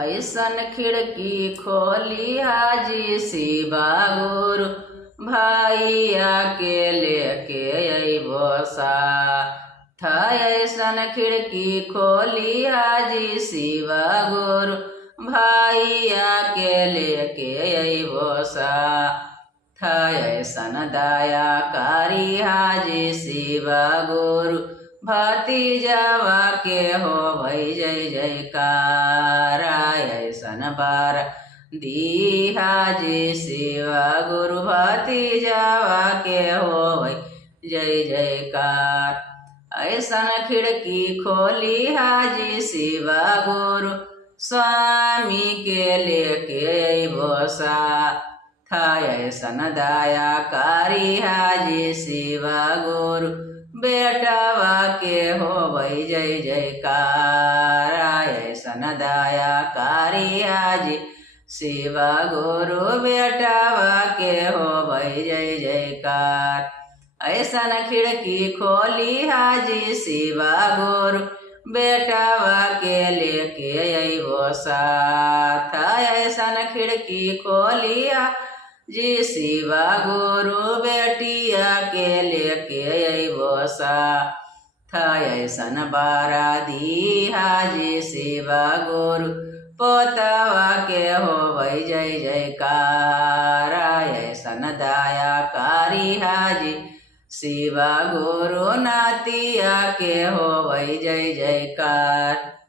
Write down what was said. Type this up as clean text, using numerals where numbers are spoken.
ऐसन खिड़की खोली हाजी शिवा गुरु भाइया के लेके अइबो साथ। ऐसन खिड़की खोली हाजी शिवा गुरु भाइया के लेके अइबो साथ। ऐसन दयाकारी हाजी शिवा गुरु भतीजावा के हो भई जय जयकार। ऐसन बार दी हाजी शिवा गुरु भतीजावा के हो भई जय जयकार। ऐसन खिड़की खोली हाजी शिवा गुरु स्वामी के लेके अइबो साथ। ऐसन दयाकारी हाजी शिवा गुरु बेटावा के हो भई जय जयकार। ऐसन दयाकारी हाजी शिवा गुरु बेटावा के हो भई जय जयकार। ऐसन खिड़की खोली हाजी शिवा गुरु बेटावा के लेके अइबो साथ। ऐसन खिड़की खोली जी शिवा गुरु बेटिया के लेके अइबो साथ। ऐसन बारा दी हाजी शिवा गुरु पोतावा के हो भई जय जयकार। ऐसन दयाकारी हाजी शिवा गुरु नातिया के हो भई जय जयकार।